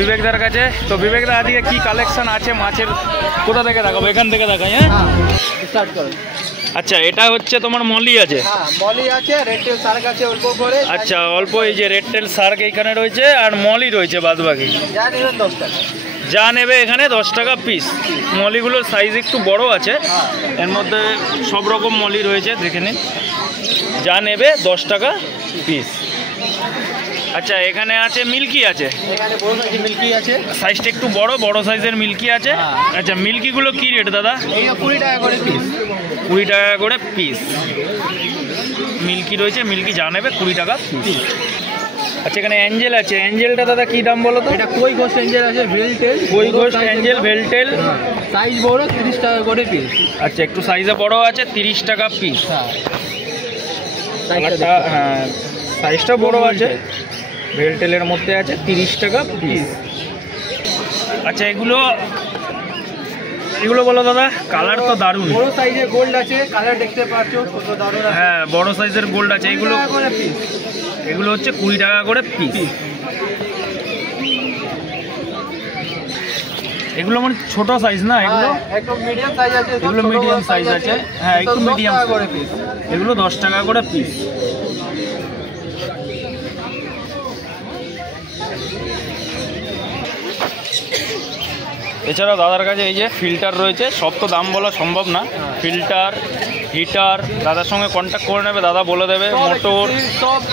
বিবেকদার কাছে। তো বিবেকদা আজকে কি কালেকশন আছে মাছের, কোথা থেকে দেখাবো? এখান থেকে দেখাই। হ্যাঁ স্টার্ট করো। আচ্ছা, এটা হচ্ছে তোমার মলি আছে? হ্যাঁ মলি আছে, রেড টেল শার্ক আছে অল্প করে। আচ্ছা অল্প, এই যে রেড টেল শার্ক এইখানে রয়েছে আর মলি রয়েছে বাদ বাকি। যা নেবে 10 টাকা, যা নেবে এখানে 10 টাকা পিস। মলিগুলোর সাইজ একটু বড় আছে, এর মধ্যে সব রকম মলি রয়েছে, দেখে নিন। যা নেবে 10 টাকা পিস। আচ্ছা এখানে আছে মিল্কি আছে, এখানে বড় সাইজের মিল্কি আছে, সাইজটা একটু বড়, বড় সাইজের মিল্কি আছে। আচ্ছা মিল্কিগুলো কি রেট দাদা? এই 20 টাকা করে পিস। 20 টাকা করে পিস মিল্কি রয়েছে, মিল্কি যা নেবে 20 টাকা পিস। আচ্ছা এখানে অ্যাঞ্জেল আছে, অ্যাঞ্জেলটা দাদা কি দাম বলো তো? এটা কই ঘোষ অ্যাঞ্জেল আছে, ভেলটেল, কই ঘোষ অ্যাঞ্জেল ভেলটেল, সাইজ বড় 30 টাকা করে পিস। আচ্ছা একটু সাইজে বড় আছে, 30 টাকা পিস। হ্যাঁ সাইজটা বড় আছে, ভেলটেলের মধ্যে আছে, 30 টাকা পিস। আচ্ছা এগুলো বলো দাদা, কালার তো দারুণ। বড় সাইজের গোল্ড আছে, কালার দেখতে পাচ্ছ কত দারুণ। হ্যাঁ বড় সাইজের গোল্ড আছে, এগুলো হচ্ছে 20 টাকা করে পিস। এগুলো মানে ছোট সাইজ না? এগুলো একদম মিডিয়াম সাইজ আছে, এগুলো মিডিয়াম সাইজ আছে। হ্যাঁ একটু মিডিয়াম করে পিস, এগুলো 10 টাকা করে পিস। এছাড়াও দাদার কাছে এই যে ফিল্টার রয়েছে, সব তো দাম বলা সম্ভব না। ফিল্টার, হিটার, দাদার সঙ্গে কন্ট্যাক্ট করে নেবে, দাদা বলে দেবে। মোটর,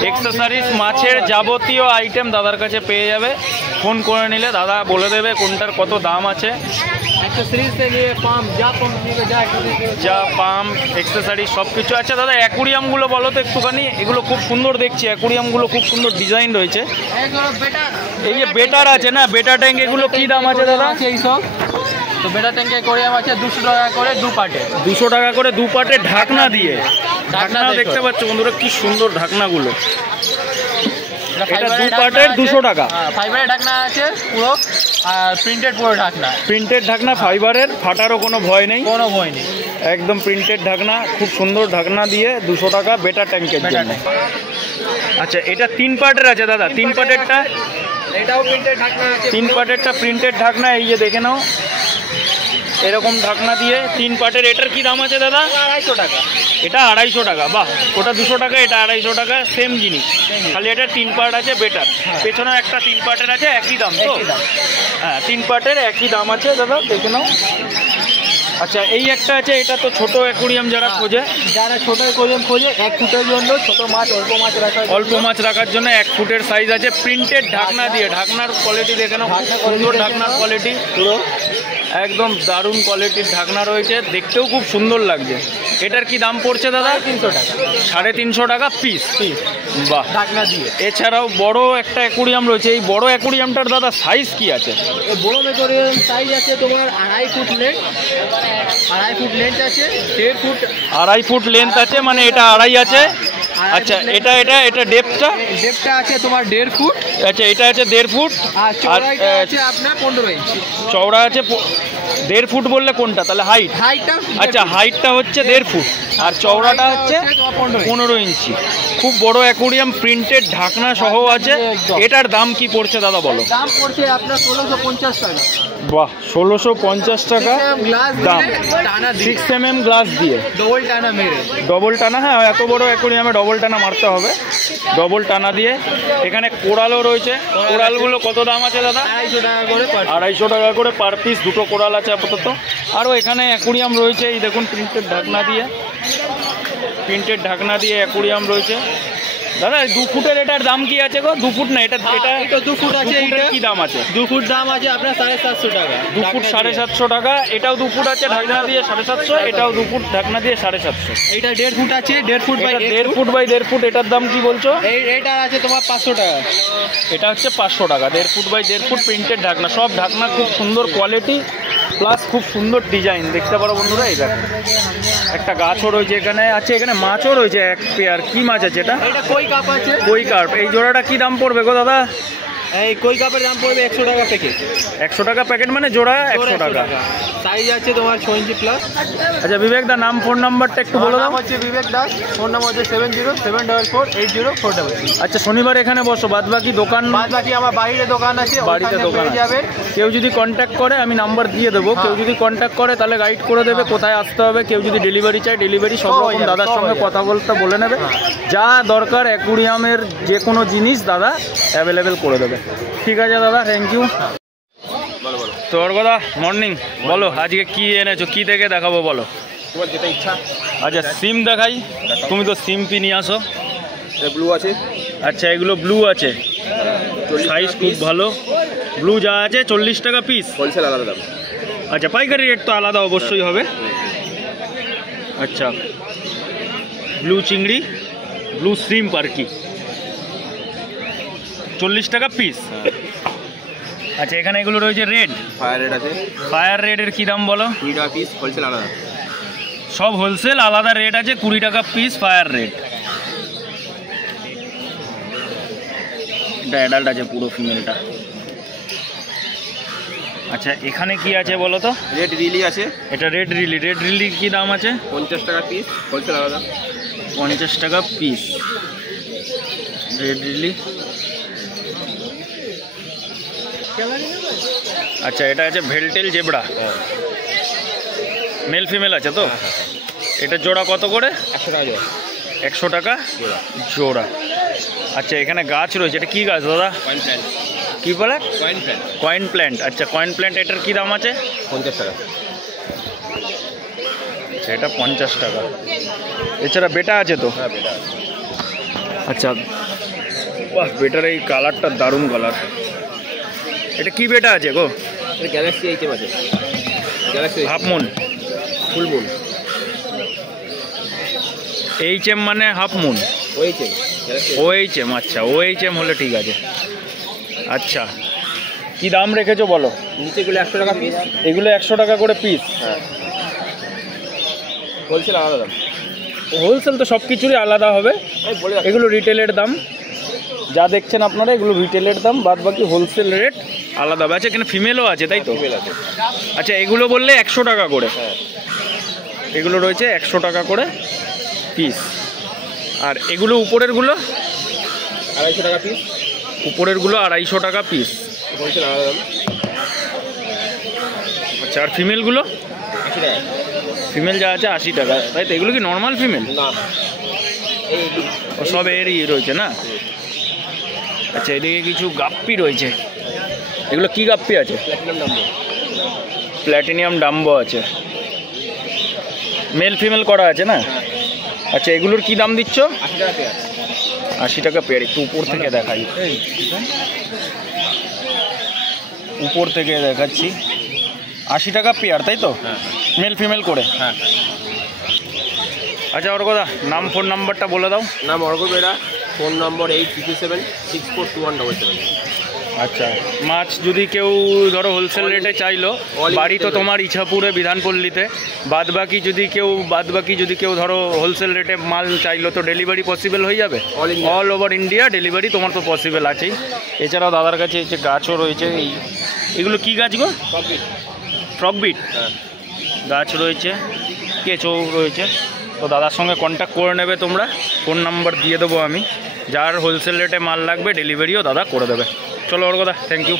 এক্সেসরিজ, মাছের যাবতীয় আইটেম দাদার কাছে পেয়ে যাবে। ফোন করে নিলে দাদা বলে দেবে কোনটার কত দাম আছে। যা পাম্প, এক্সেসরিজ সব কিছু। আচ্ছা দাদা অ্যাকুরিয়ামগুলো বলো তো একটুখানি, এগুলো খুব সুন্দর দেখছি, অ্যাকুরিয়ামগুলো খুব সুন্দর ডিজাইন রয়েছে। এই যে বেটার আছে না, বেটার ট্যাঙ্ক, এগুলো কি দাম আছে দাদা? এইসব তো বেটার ট্যাঙ্ক অ্যাকুরিয়াম আছে 200 টাকা করে 2 পার্টে। 200 টাকা করে 2 পার্টে ঢাকনা দিয়ে। ঢাকনা দেখতে পাচ্ছ বন্ধুরা কি সুন্দর ঢাকনাগুলো। এটা 2 পার্টের 200 টাকা। ফাইবারের ঢাকনা আছে পুরো, আর প্রিন্টেড পুরো ঢাকনা। প্রিন্টেড ঢাকনা, ফাইবারের, ফাটারও কোনো ভয় নেই, কোনো ভয় নেই, একদম প্রিন্টেড ঢাকনা, খুব সুন্দর ঢাকনা দিয়ে 200 টাকা বেটার ট্যাঙ্কের জন্য। আচ্ছা এটা 3 পার্টের আছে দাদা, 3 পার্টেরটা এটাও প্রিন্টেড ঢাকনা আছে, 3 পার্টেরটা প্রিন্টেড ঢাকনা। এই যে দেখে নাও এরকম ঢাকনা দিয়ে 3 পার্টের। এটার কি দাম আছে দাদা? 250 টাকা। এটা 250 টাকা। বাহ, ওটা 200 টাকা, এটা 250 টাকা, সেম জিনিস, খালি এটা 3 পার্ট আছে বেটার। পেছনেও একটা 3 পার্টের আছে, একই দাম তো? হ্যাঁ 3 পার্টের একই দাম আছে দাদা, দেখে নাও। আচ্ছা এই একটা আছে, এটা তো ছোট অ্যাকুরিয়াম যারা খোঁজে, যারা ছোট অ্যাকুরিয়াম খোঁজে 1 ফুটের জন্য, ছোট মাছ অল্প মাছ রাখার জন্য 1 ফুটের সাইজ আছে, প্রিন্টেড ঢাকনা দিয়ে। ঢাকনার কোয়ালিটি দেখে নাও, সুন্দর ঢাকনার কোয়ালিটি, পুরো একদম দারুণ কোয়ালিটির ঢাকনা রয়েছে, দেখতেও খুব সুন্দর লাগছে। এটার কি দাম পড়ছে দাদা? 300 টাকা। 350 টাকা পিস। বাহ, ঢাকনা দিয়ে। এছাড়াও বড় একটা অ্যাকুরিয়াম রয়েছে, এই বড় অ্যাকুরিয়ামটার দাদা সাইজ কি আছে? এই বড় অ্যাকুরিয়াম সাইজ আছে তোমার 2.5 ফুট লেন্থ, 2.5 ফুট লেন্থ আছে, 1.5 ফুট, 2.5 ফুট লেন্থ আছে, মানে এটা 2.5 আছে। আচ্ছা এটা ডেপথটা আছে তোমার 1.5 ফুট। আচ্ছা এটা আছে 1.5 ফুট, আর চওড়াটা আছে আপনার 15 ইঞ্চি। চওড়া আছে 1.5 ফুট বললে কোনটা তাহলে? হাইটটা। আচ্ছা হাইটটা হচ্ছে 1.5 ফুট আর চওড়াটা হচ্ছে 15 ইঞ্চি। খুব বড় অ্যাকুরিয়াম, প্রিন্টেড ঢাকনা সহ আছে। এটার দাম কি পড়ছে দাদা বলো? দাম পড়ছে আপনার 1650 টাকা। বাহ, 1650 টাকা দাম। 6 mm গ্লাস দিয়ে ডবল টানা মেরে, ডবল টানা। হ্যাঁ এত বড় অ্যাকুরিয়ামে ডবল টানা মারতে হবে, ডবল টানা দিয়ে। এখানে কোরালও রয়েছে, কোরালগুলো কত দাম আছে দাদা? 250 টাকা করে। 250 টাকা করে পার পিস, দুটো কোরাল আছে আপাতত। আরও এখানে অ্যাকুরিয়াম রয়েছে, এই দেখুন প্রিন্টেড ঢাকনা দিয়ে, প্রিন্টেড ঢাকনা দিয়ে অ্যাকুরিয়াম রয়েছে, দাদা 2 ফুটের এটার দাম কি আছে গো? 2 ফুট না, এটা 2 ফুট আছে। এটা কি দাম আছে? 2 ফুট দাম আছে আপনার 750 টাকা। 2 ফুট 750 টাকা। এটাও 2 ফুট আছে ঢাকনা দিয়ে 750, এটাও 2 ফুট ঢাকনা দিয়ে 750। এটা 1.5 ফুট আছে, 1.5 foot by 1.5 foot by 1.5 foot. এটার দাম কি বলছো? এইটা আছে তোমার 500 টাকা। এটা হচ্ছে 500 টাকা। 1.5 ফুট বাই 1.5 ফুট প্রিন্টেড ঢাকনা। সব ঢাকনা খুব সুন্দর কোয়ালিটি প্লাস খুব সুন্দর ডিজাইন, দেখতে পারো বন্ধুরা। এই দেখো একটা গাছও রয়েছে এখানে আছে, এখানে মাছও রয়েছে এক পেয়ার। কি মাছ আছে এটা? এটা কই কাপ আছে, কই কার্প। এই জোড়াটা কি দাম পড়বে গো দাদা? এই কই কাপের দাম পড়বে 100 টাকা প্যাকেট। 100 টাকা প্যাকেট মানে জোড়া 100 টাকা। সাইজ আছে তোমার 6 ইঞ্চি প্লাস। আচ্ছা বিবেক দা, নাম ফোন নাম্বারটা একটু বলে দাও। নাম হচ্ছে বিবেক দাস, ফোন নাম্বার হচ্ছে 7074480488। আচ্ছা শনিবার এখানে বসো, বাদ বাকি দোকান? বাদ বাকি আমার বাইরে দোকান আছে, বাড়িতে দোকান পেয়ে যাবেন। কেউ যদি কন্ট্যাক্ট করে আমি নাম্বার দিয়ে দেবো, কেউ যদি কন্ট্যাক্ট করে তাহলে গাইড করে দেবে কোথায় আসতে হবে। কেউ যদি ডেলিভারি চায় ডেলিভারি সব রকম দাদার সঙ্গে কথা বলতে বলে নেবে। যা দরকার অ্যাকুরিয়ামের যে কোনো জিনিস দাদা অ্যাভেলেবেল করে দেবে। ঠিক আছে দাদা, থ্যাংক ইউ। তোর কথা মর্নিং, বলো আজকে কি এনেছো, কি থেকে দেখাবো বলো? তোমার যেটা ইচ্ছা। আচ্ছা সিম দেখাই, তুমি তো সিম পি নিয়ে আসো। ব্লু আছে। আচ্ছা এগুলো ব্লু আছে, সাইজ খুব ভালো। ব্লু যা আছে 40 টাকা পিস, হোলসেল আলাদা দাম। আচ্ছা পাইকারি রেট তো আলাদা অবশ্যই হবে। আচ্ছা ব্লু চিংড়ি, ব্লু শ্রিম্প আর কি, 40 টাকা পিস। আচ্ছা এখানে এগুলো রয়েছে রেড, ফায়ার রেড আছে। ফায়ার রেডের কী দাম বলো? 20 টাকা পিস, হোলসেল আলাদা। সব হোলসেল আলাদা রেট আছে, 20 টাকা পিস ফায়ার রেড। এটা অ্যাডাল্ট আছে পুরো, ফিমেলটা। আচ্ছা এখানে কি আছে বলো তো? রেড রিলি আছে। এটা রেড রিলি, রেড রিলি কি দাম আছে? 50 টাকা পিস, হোলসেল আলাদা। 50 টাকা পিস রেড রিলি। আচ্ছা এটা আছে ভেলটেল জেব্রা, মেল ফিমেল আছে তো? এটা জোড়া কত করে? 100 টাকা জোড়া। 100 টাকা জোড়া। আচ্ছা এখানে গাছ রয়েছে, এটা কি গাছ দাদা? Coin plant. কি বলে? Coin plant. Coin plant. আচ্ছা কয়েন প্ল্যান্ট, এটার কি দাম আছে? 50 টাকা। আচ্ছা এটা 50 টাকা। এছাড়া বেটা আছে তো? হ্যাঁ বেটা আছে। আচ্ছা বাহ, বেটার এই কালারটা দারুণ কালার। এটা কি বেটা আছে গো? এটা গ্যালাক্সি এইচএম আছে। Galaxy half moon, full moon. HM মানে হাফ মুন, ওইচএম গ্যালাক্সি। ওএইচএম। আচ্ছা ওএইচএম হলে ঠিক আছে। আচ্ছা কি দাম রেখেছো বলো? নিচেগুলো 100 টাকা পিস, এগুলো 100 টাকা করে পিস। হ্যাঁ হোলসেল আলাদা দাম। হোলসেল তো সব কিছুরই আলাদা হবে, আমি বলে রাখি। এগুলো রিটেলের দাম যা দেখছেন আপনারা, এগুলো রিটেলের দাম, বাদ বাকি হোলসেল রেট আলাদা হবে। আচ্ছা এখানে ফিমেলও আছে তাই তো? ফিমেল আছে। আচ্ছা এগুলো বললে 100 টাকা করে। হ্যাঁ এগুলো রয়েছে 100 টাকা করে পিস। আর এগুলো উপরেরগুলো? 250 টাকা পিস। উপরেরগুলো 250 টাকা পিস, হোলসেল আলাদা দাম। আচ্ছা আর ফিমেলগুলো? 80 টাকা। ফিমেল যা আছে 80 টাকা তাই তো? এগুলো কি নর্মাল ফিমেল? না এই ও সব এরই রয়েছে না? আচ্ছা এদিকে কিছু গাপ্পি রয়েছে, এগুলো কি গাপ্পি আছে? Platinum number. প্ল্যাটিনিয়াম ডাম্বো আছে, মেল ফিমেল করা আছে না? আচ্ছা এগুলোর কি দাম দিচ্ছ? 80 টাকা পেয়ার। 80 টাকা পেয়ার। একটু উপর থেকে দেখাই, উপর থেকে দেখাচ্ছি। 80 টাকা পেয়ার তাই তো? হ্যাঁ মেল ফিমেল করে। হ্যাঁ। আচ্ছা ওর কথা নাম ফোন নাম্বারটা বলে দাও। নাম অর্ঘ বেড়া, ফোন নম্বর 8337642177। আচ্ছা মাছ যদি কেউ ধরো হোলসেল রেটে চাইলো, বাড়ি তো তোমার ইছাপুরে বিধানপল্লীতে, বাদ বাকি যদি কেউ ধরো হোলসেল রেটে মাল চাইলো তো ডেলিভারি পসিবল হয়ে যাবে? অল ওভার ইন্ডিয়া ডেলিভারি তোমার তো পসিবল আছেই। এছাড়াও দাদার কাছে এই যে গাছও রয়েছে, এগুলো কি গাছ গো? ফ্রগবিট। হ্যাঁ গাছ রয়েছে, কেঁচো রয়েছে। তো দাদার সঙ্গে কন্ট্যাক্ট করে নেবে তোমরা, ফোন নাম্বার দিয়ে দেবো আমি। যার হোলসেল রেটে মাল লাগবে ডেলিভারিও দাদা করে দেবে। চলো ওর কথা, থ্যাংক ইউ।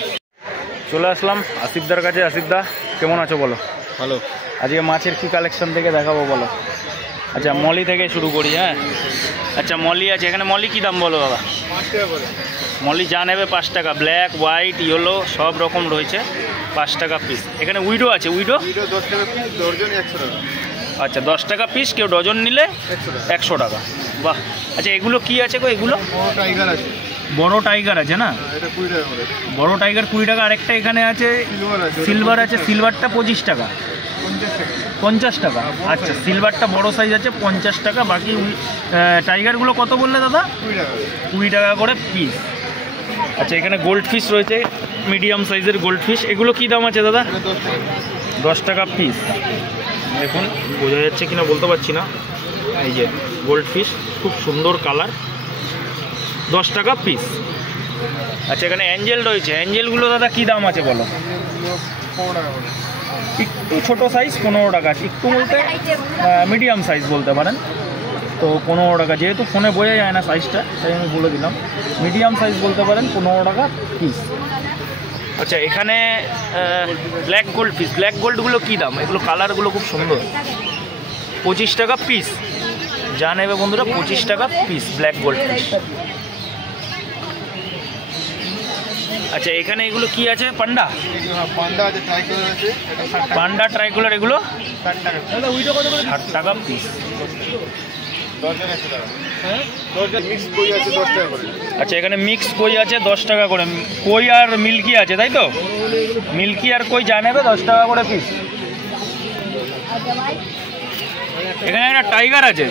চলে আসলাম আসিফদার কাছে। আসিফদা কেমন আছো বলো? ভালো। আজকে মাছের কি কালেকশন থেকে দেখাবো বলো? আচ্ছা মলি থেকে শুরু করি। হ্যাঁ আচ্ছা মলি আছে এখানে, মলি কী দাম বলো দাদা? 5 টাকা করে। মলি যা নেবে 5 টাকা, ব্ল্যাক হোয়াইট ইয়েলো সব রকম রয়েছে, 5 টাকা পিস। এখানে উইডো আছে, উইডো 10 টাকা পিস, ডজন 100 টাকা। আচ্ছা 10 টাকা পিস, কেউ ডজন নিলে 100 টাকা। 100 টাকা। বাহ, আচ্ছা এগুলো কি আছে গো? এগুলো টাইগার আছে, বড় টাইগার আছে না? এটা 20 টাকা করে। বড় টাইগার 20 টাকা। আরেকটা এখানে আছে সিলভার আছে, সিলভারটা 25 টাকা, 50 টাকা। আচ্ছা সিলভারটা বড় সাইজ আছে 50 টাকা। বাকি টাইগারগুলো কত বললে দাদা? 20 টাকা করে পিস। আচ্ছা এখানে গোল্ড ফিশ রয়েছে, মিডিয়াম সাইজের গোল্ড ফিশ। এগুলো কি দাম আছে দাদা? 10 টাকা পিস। দেখুন বোঝা যাচ্ছে কিনা বলতে পারছি না। এই যে গোল্ড ফিশ, খুব সুন্দর কালার, 10 টাকা পিস। আচ্ছা এখানে অ্যাঞ্জেল রয়েছে, অ্যাঞ্জেলগুলো দাদা কি দাম আছে বলো? 15 টাকা করে। একটু ছোটো সাইজ 15 টাকা, একটু বলতে মিডিয়াম সাইজ বলতে পারেন। তো 15 টাকা, যেহেতু ফোনে বোঝা যায় না সাইজটা তাই আমি বলে দিলাম, মিডিয়াম সাইজ বলতে পারেন, 15 টাকা পিস। আচ্ছা এখানে ব্ল্যাক গোল্ড পিস, ব্ল্যাক গোল্ডগুলো কী দাম? এগুলো কালারগুলো খুব সুন্দর, 25 টাকা পিস। যা নেবে বন্ধুরা 25 টাকা পিস ব্ল্যাক গোল্ড পিস। আচ্ছা এখানে এগুলো কি আছে? পান্ডা, পান্ডা আছে, ট্রাইকালার আছে, এটা 60 টাকা। পান্ডা ট্রাইকুলার, এগুলো 60 টাকা। 60 টাকা পিস। 10 টাকা 100 টাকা। হ্যাঁ 10 টাকা মিক্স কই আছে 10 টাকা করে। আচ্ছা এখানে মিক্স কই আছে 10 টাকা করে, কই আর মিল্কি আছে তাই তো? মিল্কি আর কই যা নেবে 10 টাকা করে পিস। এখানে একটা টাইগার আছে,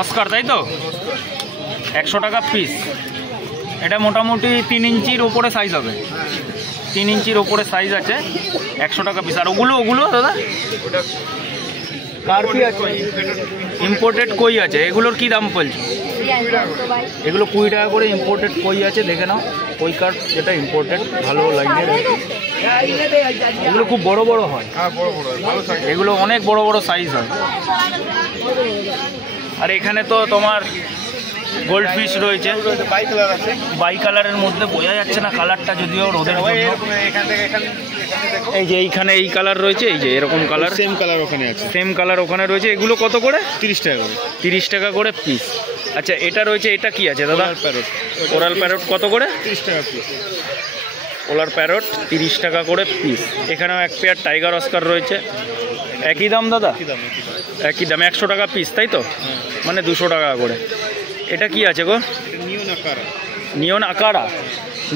অস্কার তাই তো? 100 টাকা পিস। এটা মোটামুটি 3 ইঞ্চির ওপরে সাইজ হবে, 3 ইঞ্চির ওপরে সাইজ আছে, 100 টাকা পিস। আর ওগুলো দাদা কার্পি আছে, ইম্পোর্টেড কই আছে, এগুলোর কি দাম বলছে? এগুলো 20 টাকা করে ইম্পোর্টেড কই আছে, দেখে নাও। কই কার্প যেটা ইম্পোর্টেড, ভালো লাইনের। এগুলো খুব বড় বড় হয়, হ্যাঁ বড় বড় ভালো সাইজ। এগুলো অনেক বড় বড় সাইজ হয়। আর এখানে তো তোমার গোল্ড ফিশ রয়েছে, বাই কালার আছে, বাই কালারের মধ্যে বোঝা যাচ্ছে না কালারটা, যদিও রোদের জন্য। এখান থেকে এখানে দেখো, এই যে এইখানে এই কালার রয়েছে, এই যে এরকম কালার, সেম কালার ওখানে আছে, সেম কালার ওখানে রয়েছে। এগুলো কত করে? 30 টাকা করে। 30 টাকা করে পিস। আচ্ছা এটা রয়েছে, এটা কি আছে দাদা? প্যারট, কোরাল প্যারট কত করে? 30 টাকা পিস। কোরাল প্যারট 30 টাকা করে পিস। এখানেও এক পেয়ার টাইগার অস্কার রয়েছে, একই দাম দাদা? কি দাম? একই দাম, 100 টাকা পিস তাই তো? মানে 200 টাকা করে। এটা কি আছে গো? নিয়ন আকারা, নিয়ন আকারা,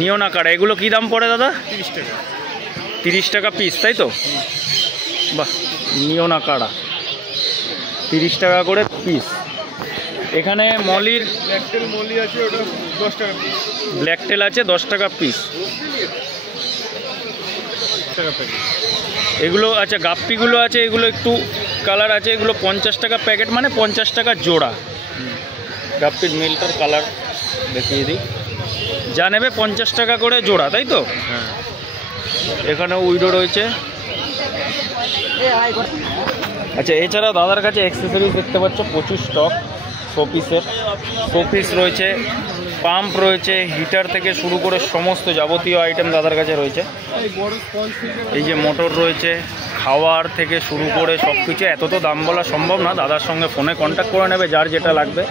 নিয়ন আকারা। এগুলো কি দাম পড়ে দাদা? 30 টাকা। 30 টাকা পিস তাই তো? বাহ, নিয়ন আকারা 30 টাকা করে পিস। এখানে মলির ব্ল্যাকটেল মলি আছে, ওটা 10 টাকা পিস। ব্ল্যাকটেল আছে 10 টাকা পিস। টাকা প্যাকেট। এগুলো আচ্ছা গাপ্পিগুলো আছে, এগুলো একটু কালার আছে, এগুলো 50 টাকা প্যাকেট, মানে 50 টাকা জোড়া। গাপ্পির মিলটার কালার দেখিয়ে দিই, যা নেবে 50 টাকা করে জোড়া তাই তো? হ্যাঁ এখানে উইডো রয়েছে। আচ্ছা এছাড়া দাদার কাছে অ্যাক্সেসরিজ দেখতে পাচ্ছ প্রচুর স্টক, শোপিস রয়েছে, পাম্প রয়েছে, হিটার থেকে শুরু করে সমস্ত যাবতীয় আইটেম দাদার কাছে রয়েছে। এই যে মোটর রয়েছে, খাওয়ার থেকে শুরু করে সব কিছু। এত তো দাম বলা সম্ভব না, দাদার সঙ্গে ফোনে কন্ট্যাক্ট করে নেবে যার যেটা লাগবে।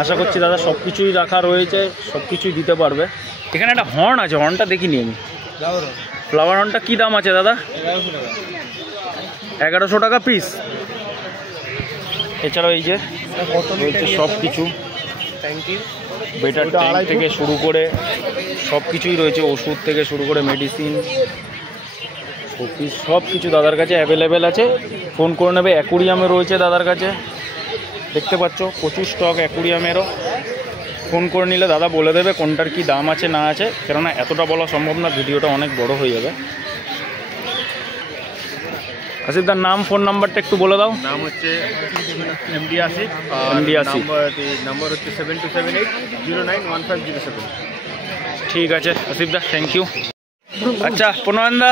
আশা করছি দাদা সব কিছুই রাখা রয়েছে, সব কিছুই দিতে পারবে। এখানে একটা হর্ন আছে, হর্নটা দেখিনি আমি। ফ্লাওয়ার হর্নটা কী দাম আছে দাদা? 1100 টাকা পিস। এছাড়াও এই যে রয়েছে সব কিছু, বেটার ট্যাঙ্ক থেকে শুরু করে সব কিছুই রয়েছে, ওষুধ থেকে শুরু করে মেডিসিন, শোপিস সব কিছু দাদার কাছে অ্যাভেলেবেল আছে। ফোন করে নেবে। অ্যাকুরিয়ামে রয়েছে দাদার কাছে, দেখতে পাচ্ছ প্রচুর স্টক অ্যাকুরিয়ামেরও। ফোন করে নিলে দাদা বলে দেবে কোনটার কি দাম আছে না আছে, কেননা এতটা বলা সম্ভব না, ভিডিওটা অনেক বড় হয়ে যাবে। আসিফদার নাম, ফোন নাম্বারটা একটু বলে দাও। নাম হচ্ছে MD Asif, MD Asif. Number হচ্ছে 7278091507। ঠিক আছে আসিফদা, থ্যাংক ইউ। আচ্ছা প্রণয়নদা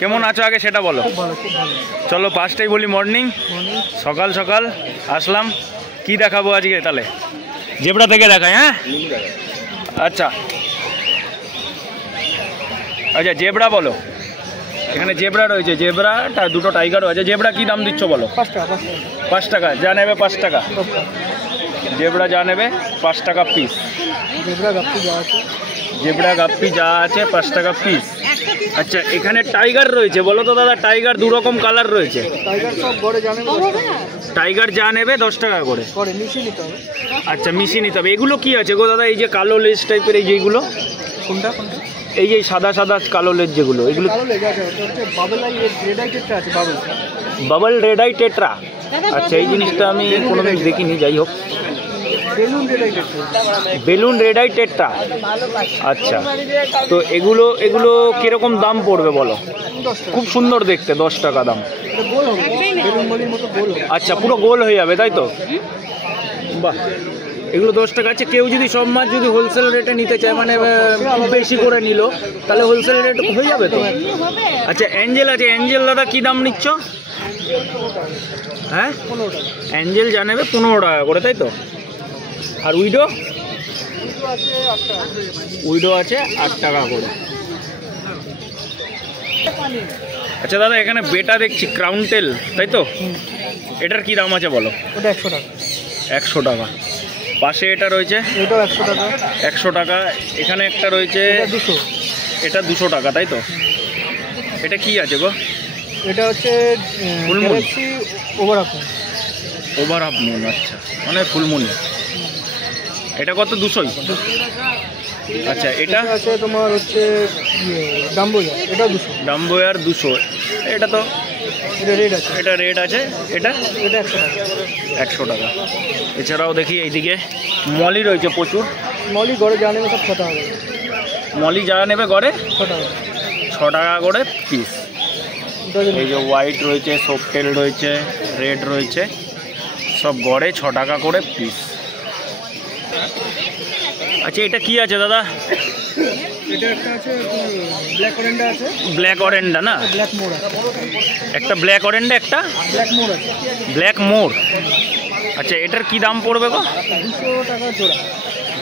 কেমন আছো আগে সেটা বলো। চলো পাঁচটাই বলি, মর্নিং, সকাল সকাল আসলাম। কি দেখাবো আজকে তাহলে? জেবরা থেকে দেখাই। হ্যাঁ আচ্ছা আচ্ছা জেবরা বলো। এখানে জেবরা রয়েছে, জেবরাটা দুটো টাইগারও আছে। জেবরা কি দাম দিচ্ছ বলো? 5 টাকা। যা নেবে 5 টাকা। জেবরা যা নেবে 5 টাকা পিস। জেবরা গাপ্পি যা আছে 5 টাকা পিস। আচ্ছা, এখানে টাইগার রয়েছে, বলো তো দাদা, টাইগার দু রকম কালার রয়েছে। টাইগার সব গড়ে জানে টাইগার যা নেবে 10 টাকা করে। পরে মিশিয়ে নিতে হবে। আচ্ছা, মিশিয়ে নিতে হবে। এগুলো কি আছে গো দাদা, এই যে কালো লেজ টাইপের এই যেগুলো? কোনটা কোনটা? এই যে সাদা সাদা কালো লেজ যেগুলো, এগুলো কালো লেগে আছে, ওটা হচ্ছে bubble I red eye tetra আছে, বাবল রেড আই টেট্রা। আচ্ছা, এই জিনিসটা আমি কোনোদিন দেখিনি, যাই হোক। Balloon red eye tetra, balloon red eye tetra. আচ্ছা, তো এগুলো কিরকম দাম পড়বে বলো? 10 টাকা। খুব সুন্দর দেখতে, 10 টাকা দাম। এটা গোল হবে, বেলুন বলির মতো গোল হবে। আচ্ছা, পুরো গোল হয়ে যাবে তাই তো? বাহ, এগুলো 10 টাকা। আছে, কেউ যদি সব মাছ যদি হোলসেল রেটে নিতে চায়, মানে খুব বেশি করে নিল, তাহলে হোলসেল রেট হয়ে যাবে তো? আচ্ছা, অ্যাঞ্জেল আছে, অ্যাঞ্জেল দাদা কি দাম নিচ্ছ? হ্যাঁ, 15 টাকা। অ্যাঞ্জেল যা নেবে 15 টাকা করে, তাই তো? আর উইডো? আছে 8 টাকা। উইডো আছে 8 টাকা করে। আচ্ছা দাদা, এখানে বেটা দেখছি, ক্রাউন টেল, তাই তো? এটার কি দাম আছে বলো? ওটা 100 টাকা। 100 টাকা। পাশে এটা রয়েছে, এটাও 100 টাকা। 100 টাকা। এখানে একটা রয়েছে, এটা 200। এটা 200 টাকা, তাই তো? এটা কি আছে গো? এটা হচ্ছে full moon. Galaxy over up. Over half moon, আচ্ছা, মানে ফুলমুনি। এটা কত? 200? আচ্ছা, এটা আছে তোমার হচ্ছে ডাম্বোয়া, এটাও 200। ডাম্বোয়ার 200। এটা তো, এটা রেড আছে, এটা রেড আছে। এটা এটা 100 টাকা। 100 টাকা। এছাড়াও দেখি এইদিকে মলি রয়েছে প্রচুর। মলি গড়ে জানে সব 6 টাকা করে। মলি যা নেবে গড়ে 6 টাকা 6 টাকা করে পিস। ডজন। এই যে হোয়াইট রয়েছে, সোপটেল রয়েছে, রেড রয়েছে, সব গড়ে 6 টাকা করে পিস। আচ্ছা, এটা কি আছে দাদা? এটা একটা আছে ব্ল্যাক অরেন্ডা আছে, ব্ল্যাক অরেন্ডা না? ব্ল্যাক মোর আছে, একটা ব্ল্যাক অরেন্ডা, একটা ব্ল্যাক মোর আছে। ব্ল্যাক মোর। আচ্ছা, এটার কি দাম পড়বে গো? 200 টাকা জোড়া।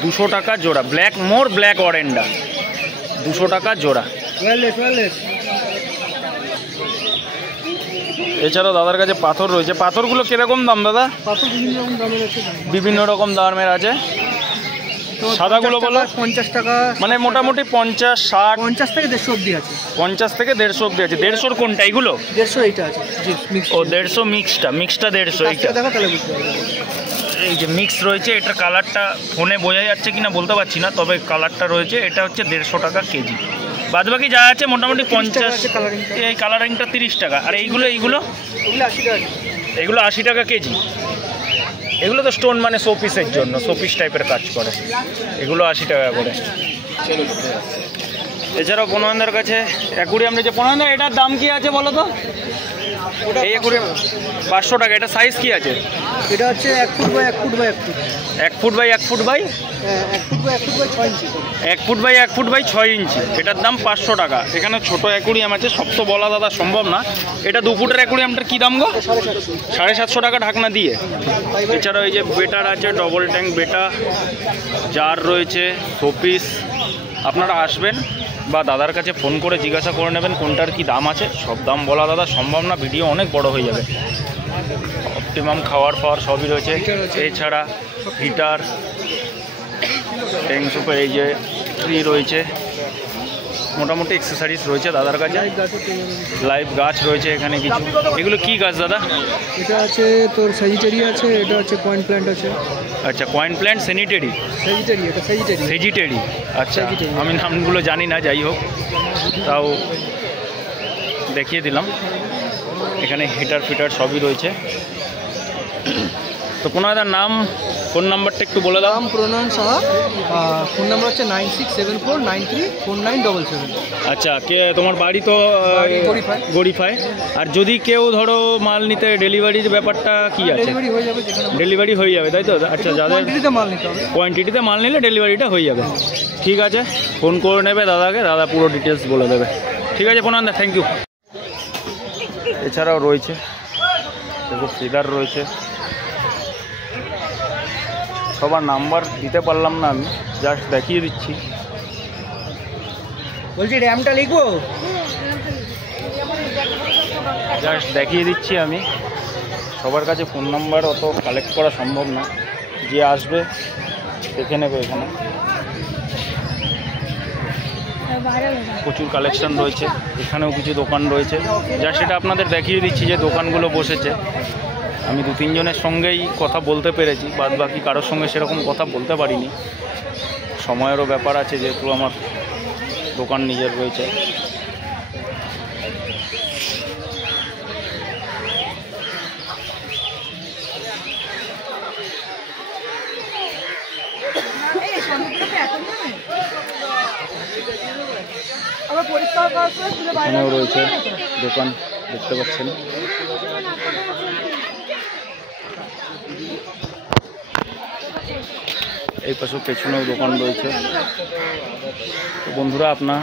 200 টাকা জোড়া। ব্ল্যাক মোর, ব্ল্যাক অরেন্ডা, 200 টাকা জোড়া। ওয়েললেস। এছাড়াও দাদার কাছে পাথর রয়েছে। পাথরগুলো কিরকম দাম দাদা? পাথর বিভিন্ন রকম দামের আছে। বিভিন্ন রকম দামের আছে। সাদাগুলো বলো? 50 টাকা, মানে মোটামুটি 50, 60, 50 থেকে 150 অবধি আছে। 50 থেকে 150 অবধি আছে। 150-র কোনটা এইগুলো? 150 এইটা আছে জি, মিক্স। ও 150 মিক্সটা 150 এইটা। দেখা তাহলে বুঝতে পারবে। এই যে মিক্স রয়েছে, এটার কালারটা ফোনে বোঝা যাচ্ছে কিনা বলতে পারছি না, তবে কালারটা রয়েছে। এটা হচ্ছে 150 টাকা কেজি। বাদবাকি যা আছে মোটামুটি 50। এই কালারিংটা 30 টাকা। আর এইগুলো এগুলো 80 টাকা। এগুলো 80 টাকা কেজি। এগুলো তো স্টোন, মানে শোপিসের জন্য, শোপিস টাইপের কাজ করে। এগুলো 80 টাকা করে। এছাড়াও পনেরোদের কাছে অ্যাকুরিয়াম রয়েছে। পনেরো, এটার দাম কি আছে বলো তো? এই অ্যাকুরিয়াম 500 টাকা। এটা সাইজ কি আছে? এটা হচ্ছে 1 foot by 1 foot by 1 foot. 1 foot by 1 foot by 1 foot by 1 foot by 6 inch. 1 foot by 1 foot by 6 inch. এটার দাম 500 টাকা। এখানে ছোট অ্যাকুরিয়াম আছে, সব তো বলা দাদা সম্ভব না। এটা 2 ফুটের অ্যাকুরিয়ামটার কি দাম গো? 750 টাকা ঢাকনা দিয়ে। এছাড়াও এই যে বেটার আছে, ডবল ট্যাঙ্ক বেটা, জার রয়েছে, শোপিস। আপনারা আসবেন বা দাদার কাছে ফোন করে জিজ্ঞাসা করে নেবেন কোনটার কি দাম আছে। সব দাম বলা দাদা সম্ভব না, ভিডিও অনেক বড় হয়ে যাবে। অপটিমাম খাওয়ার পাওয়ার সবই রয়েছে। এছাড়া হিটার, ট্যাঙ্ক সুপের এই যে ট্রি রয়েছে, মোটামুটি এক্সেসরিজ রয়েছে দাদার কাছে। লাইভ গাছ রয়েছে এখানে কিছু। এগুলো কি গাছ দাদা? এটা আছে তোর স্যাজিটেরি আছে, এটা হচ্ছে কয়েন প্ল্যান্ট আছে। আচ্ছা, কয়েন প্ল্যান্ট, স্যানিটারি, স্যাজিটেরি, এটা স্যাজিটেরি। ভেজিটেরি। আচ্ছা, আমি নামগুলো জানি না, যাই হোক তাও দেখিয়ে দিলাম। এখানে হিটার ফিটার সবই রয়েছে। তো কোনো দাদার নাম, ফোন নাম্বারটা একটু বলে দাও। নাম প্রণয়ন সাহা, ফোন নাম্বার হচ্ছে 9674934977। আচ্ছা, কে তোমার বাড়ি? তো গরিফায়। আর যদি কেউ ধরো মাল নিতে, ডেলিভারির ব্যাপারটা কি আছে? ডেলিভারি হয়ে যাবে, যেখানে ডেলিভারি হয়ে যাবে তাই তো? আচ্ছা, যাদের কোয়ান্টিটিতে মাল নিতে হবে, কোয়ান্টিটিতে মাল নিলে ডেলিভারিটা হয়ে যাবে। ঠিক আছে, ফোন করে নেবে দাদাকে, দাদা পুরো ডিটেলস বলে দেবে। ঠিক আছে প্রণান্দা, থ্যাংক ইউ। এছাড়াও রয়েছে দেখো ফিদার রয়েছে। সবার নাম্বার দিতে পারলাম না, আমি জাস্ট দেখিয়ে দিচ্ছি। বলছি র্যামটা লিখবো, জাস্ট দেখিয়ে দিচ্ছি আমি। সবার কাছে ফোন নাম্বার অত কালেক্ট করা সম্ভব না, যে আসবে দেখে নেবে এখানে। প্রচুর কালেকশন রয়েছে। এখানেও কিছু দোকান রয়েছে, যা সেটা আপনাদের দেখিয়ে দিচ্ছি যে দোকানগুলো বসেছে। আমি 2-3 জনের সঙ্গেই কথা বলতে পেরেছি, বাদ বাকি কারোর সঙ্গে সেরকম কথা বলতে পারিনি। সময়েরও ব্যাপার আছে, যেহেতু আমার দোকান নিজের রয়েছে। এখানেও রয়েছে দোকান, দেখতে পাচ্ছেন। এই পাশে পেছনেও দোকান রয়েছে। তো বন্ধুরা, আপনার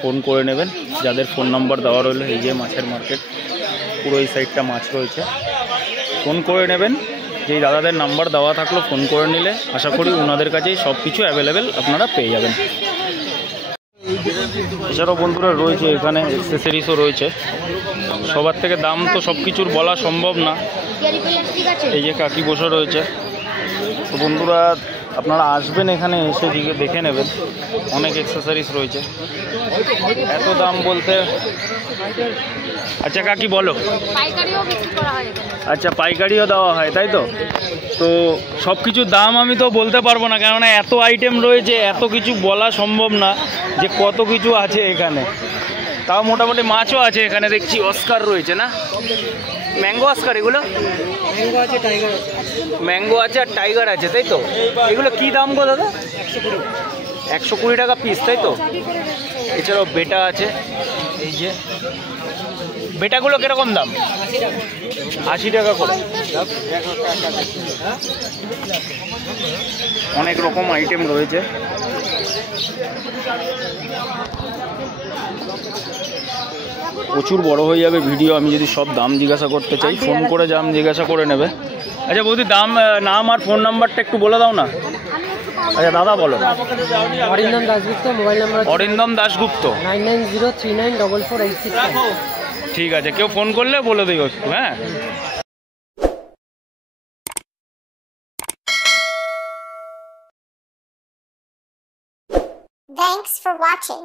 ফোন করে নেবেন, যাদের ফোন নাম্বার দেওয়া রইলো। এই যে মাছের মার্কেট, পুরো এই সাইডটা মাছ রয়েছে। ফোন করে নেবেন, যেই দাদাদের নাম্বার দেওয়া থাকলো ফোন করে নিলে আশা করি ওনাদের কাছেই সব কিছু অ্যাভেলেবেল আপনারা পেয়ে যাবেন। এছাড়াও বন্ধুরা রয়েছে এখানে অ্যাক্সেসরিজও রয়েছে। সবার থেকে দাম তো সব কিছুর বলা সম্ভব না। এই যে কাকি বসে রয়েছে। তো বন্ধুরা, আপনারা আসবেন, এখানে এসে দেখে নেবেন, অনেক অ্যাক্সেসরিজ রয়েছে। এত দাম বলতে, আচ্ছা কাকি বলো। আচ্ছা, পাইকারিও দেওয়া হয়, তাই তো? তো সব কিছুর দাম আমি তো বলতে পারবো না, কেননা এত আইটেম রয়েছে, এত কিছু বলা সম্ভব না যে কত কিছু আছে এখানে। তাও মোটামুটি মাছও আছে এখানে, দেখছি অস্কার রয়েছে না, ম্যাঙ্গো অস্কার, এগুলো ম্যাঙ্গো আছে আর টাইগার আছে, তাই তো? এগুলো কি দাম গো দাদা? 120 টাকা পিস, তাই তো? এছাড়াও বেটা আছে, এই যে বেটাগুলো কিরকম দাম? 80 টাকা করে। অনেক রকম আইটেম রয়েছে। প্রচুর বড় হয়ে যাবে ভিডিও, আমি যদি সব দাম জিজ্ঞাসা করতে চাই। ফোন করে দাম জিজ্ঞাসা করে নেবে। আচ্ছা বৌদি, দাম, নাম আর ফোন নাম্বারটা একটু বলে দাও না। আচ্ছা দাদা বলো। Arindam Dasgupta, mobile number Arindam Dasgupta, 99039486। ঠিক আছে, কেউ ফোন করলে বলে দিও একটু। হ্যাঁ, Thanks for watching.